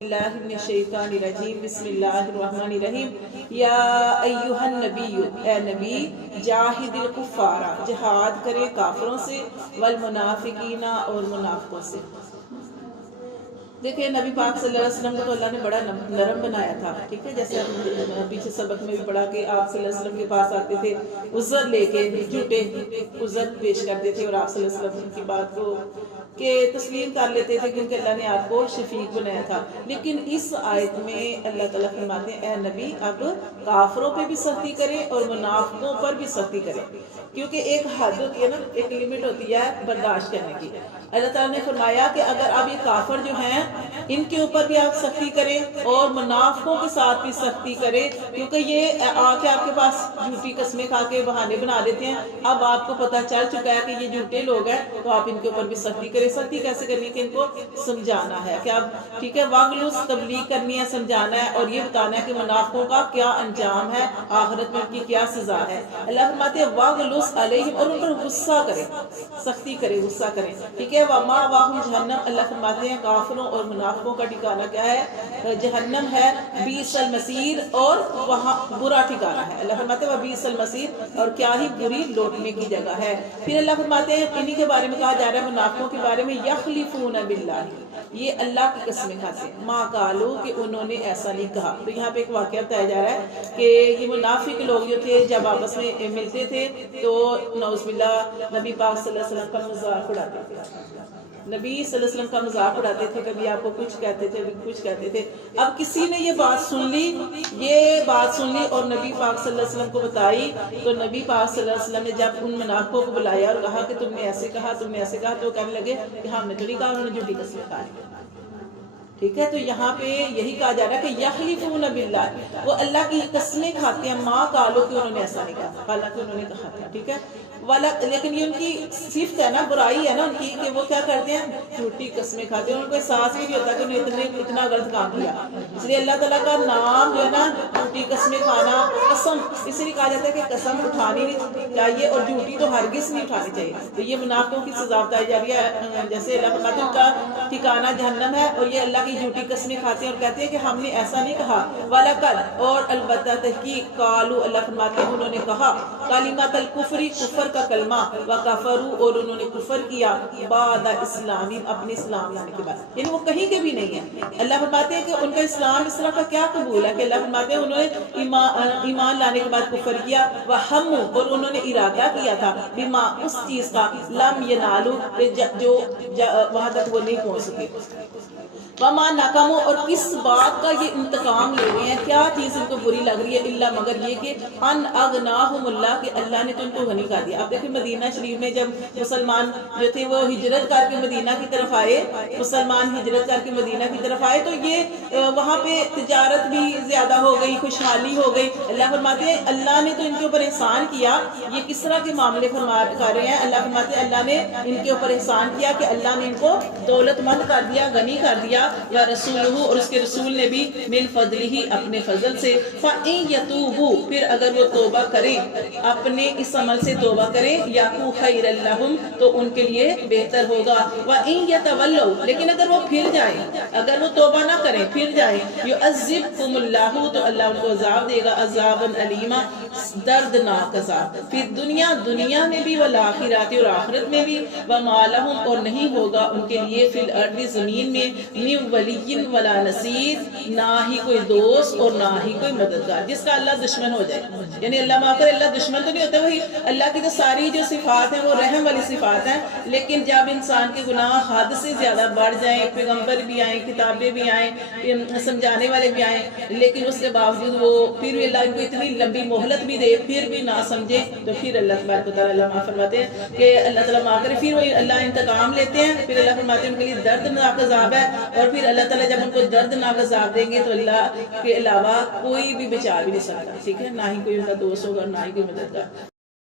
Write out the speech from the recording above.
اللہ من الشیطان الرجیم بسم اللہ الرحمن الرحیم یا ایہا النبی اے نبی جاہد الکفار جہاد کرے کافروں سے والمنافقین اور منافقوں سے۔ دیکھیں نبی پاک صلی اللہ علیہ وسلم کو تو اللہ نے بڑا نرم بنایا تھا، ٹھیک ہے، جیسے ہم پیچھے سبق میں بھی پڑھا کہ آپ صلی اللہ علیہ وسلم کے پاس آتے تھے عذر لے کے، جھوٹے عذر پیش کرتے تھے اور آپ صلی اللہ علیہ وسلم کی بات کو کہ تسلیم کر لیتے تھے کیونکہ اللہ نے آپ کو شفیق بنایا تھا۔ لیکن اس آیت میں اللہ تعالیٰ فرماتے ہیں اے نبی اب کافروں پہ بھی سختی کرے اور منافقوں پر بھی سختی کرے، کیونکہ ایک حد ہوتی ہے نا، ایک لیمٹ ہوتی ہے برداشت کرنے کی۔ اللہ تعالیٰ نے فرمایا کہ اگر اب یہ کافر جو ہیں ان کے اوپر بھی آپ سختی کریں اور منافقوں کے ساتھ بھی سختی کریں، کیونکہ یہ آ کے آپ کے پاس جھوٹی قسمیں کھا کے بہانے بنا دیتے ہیں۔ اب آپ کو پتہ چل چکا ہے کہ یہ جھوٹے لوگ ہیں تو آپ ان کے اوپر بھی سختی کریں۔ سختی کیسے کرنی ہے کہ ان کو سمجھانا ہے کہ اب ٹھیک ہے واغلظ تبلیغ کرنی ہے، سمجھانا ہے اور یہ بتانا ہے کہ منافقوں کا کیا انجام ہے، آخرت میں ان کی کیا سزا ہے۔ اللہ فرماتے ہیں واغلظ علیہم، اور ان پر غصہ کرے، سختی کرے، غصہ کرے، ٹھیک ہے۔ ومأواہم جہنم، اللہ فرماتے ہیں کافروں اور منافقوں کا ٹھکانہ کیا ہے؟ جہنم ہے۔ بئس المصیر، اور وہاں برا ٹھکانہ ہے۔ اللہ فرماتے ہیں وبئس المصیر، اور کیا ہی بری لوٹنے کی جگہ ہے۔ پھر اللہ فرماتے ہیں انہی کے بارے میں کہا جا رہا ہے منافقوں کے بارے میں یخلفون باللہ، یہ اللہ کی قسمیں کھاتے ہیں، ما قالوا، کہ انہوں نے ایسا نہیں کہا۔ تو یہاں پہ ایک واقعہ بتایا جا رہا ہے کہ یہ منافق لوگ جو تھے جب آپس میں ملتے تھے تو نعوذ باللہ نبی پاک صلی اللہ علیہ وسلم کا مذاق اڑاتے تھے، نبی صلی اللہ علیہ وسلم کا مذاق اڑاتے تھے، کبھی آپ کو کچھ کہتے تھے کبھی کچھ کہتے تھے۔ اب کسی نے یہ بات سن لی اور نبی پاک صلی اللہ علیہ وسلم کو بتائی، تو نبی پاک صلی اللہ علیہ وسلم نے جب ان منافقوں کو بلایا اور کہا کہ تم نے ایسے کہا، تم نے ایسے کہا، تو وہ کہنے لگے کہ ہم نے تو نہیں کہا، انہوں نے جھوٹی قسمیں کھائی، ٹھیک ہے۔ تو یہاں پہ یہی کہا جا رہا ہے کہ یحلفون باللہ، وہ اللہ کی قسمیں کھاتے ہیں، ما قالوا، کہ انہوں نے ایسا نہیں کہا، حالانکہ انہوں نے کہا تھا، ٹھیک ہے۔ لیکن یہ ان کی صفت ہے نا، برائی ہے نا ان کی، کہ وہ کیا کرتے ہیں؟ جھوٹی قسمیں کھاتے ہیں، ان کو احساس ہی نہیں ہوتا کہ انہوں نے اتنا غلط کام کیا۔ اس لیے اللہ تعالیٰ کا نام جو ہے نا جھوٹی قسمیں کھانا، قسم اس لیے کہا جاتا ہے کہ قسم اٹھانی نہیں چاہیے اور جھوٹی تو ہرگز نہیں اٹھانی چاہیے۔ تو یہ منافقوں کی سزا بتائی جا رہی ہے، جیسے اللہ فرماتے ہیں ان کا ٹھکانہ جہنم ہے اور یہ اللہ کی جھوٹی قسمیں کھاتے ہیں اور کہتے ہیں کہ ہم نے ایسا نہیں کہا۔ وَلَقَدْ، اور البتہ تحقیق، قالوا، اللہ فرماتے ہیں انہوں نے کہا، کلمۃ الکفر، کفر کا کلمہ، وَکَفَرُوا، اور انہوں نے کفر کیا، بعد اسلامی، اپنے اسلام لانے کے بعد، یعنی وہ کہیں کے بھی نہیں ہیں۔ اللہ فرماتے ہیں کہ ان کا اسلام اس طرح کا کیا قبول ہے کہ اللہ فرماتے ہیں انہوں نے ایمان لانے کے بعد کفر کیا، وَحَمُّوا، اور انہوں نے ارادہ کیا تھا، بِمَا، اس چیز کا، لَمْ يَنَالُوا، جو وہاں تک وہ نہیں پہنچ سکے، وما ناکاموں، اور کس بات کا یہ انتقام لے رہے ہیں، کیا چیز ان کو بری لگ رہی ہے، الا مگر یہ کہ ان اغناہم اللہ، کہ اللہ نے تو ان کو غنی کر دیا۔ اب دیکھیں مدینہ شریف میں جب مسلمان جو تھے وہ ہجرت کر کے مدینہ کی طرف آئے، مسلمان ہجرت کر کے مدینہ کی طرف آئے تو یہ وہاں پہ تجارت بھی زیادہ ہو گئی، خوشحالی ہو گئی۔ اللہ فرماتے ہیں اللہ نے تو ان کے اوپر احسان کیا۔ یہ کس طرح کے معاملے کر رہے ہیں؟ اللہ فرماتے ہیں اللہ نے ان کے اوپر احسان کیا کہ اللہ نے ان کو دولت مند کر دیا، غنی کر دیا، یا رسولہ، اور اس کے رسول نے بھی، من فضلہ، اپنے فضل سے، فَإِن يَتُوبُوا، پھر اگر وہ توبہ کریں، اپنے اس عمل سے توبہ کریں، یَکُ خَيْرًا لَهُمْ، تو ان کے لیے بہتر ہوگا، وَإِن يَتَوَلَّوْا، لیکن اگر وہ پھر جائیں، اگر وہ توبہ نہ کریں پھر جائیں، يُعَذِّبْهُمُ اللَّهُ، تو اللہ ان کو عذاب دے گا، عذابًا علیما، دردناک عذاب، پھر دنیا میں بھی، والآخرات، اور آخرت میں بھی، وَمَا لَهُمْ، اور نہیں ہوگا ان کے لیے، فی الارض، زمین میں، من ولی ولا نصیر، نہ ہی کوئی دوست اور نہ ہی کوئی مددگار، جس کا اللہ دشمن ہو جائے، یعنی اللہ معاف کرے، اللہ دشمن تو نہیں ہوتا، وہی اللہ کی تو ساری جو صفات ہیں وہ رحم والی صفات ہیں، لیکن جب انسان کے گناہ حد سے زیادہ بڑھ جائیں، پیغمبر بھی آئیں، کتابیں بھی آئیں، سمجھانے والے بھی آئیں، لیکن اس کے باوجود وہ پھر بھی اللہ ان کو اتنی لمبی مہلت بھی دے، پھر بھی نہ سمجھے، تو پھر اللہ تبارک و تعالیٰ معاف فرماتے ہیں کہ اللہ تعالیٰ معاف کرے، پھر وہی اللہ انتقام لیتے ہیں، پھر اللہ فرماتے ہیں ان کے لیے دردناک عذاب ہے، اور پھر اللہ تعالیٰ جب ان کو دردناک عذاب دیں گے تو اللہ کے علاوہ کوئی بھی بچا بھی نہیں سکتا، ٹھیک ہے، نہ ہی کوئی ان کا دوست ہوگا، نہ ہی کوئی مددگار۔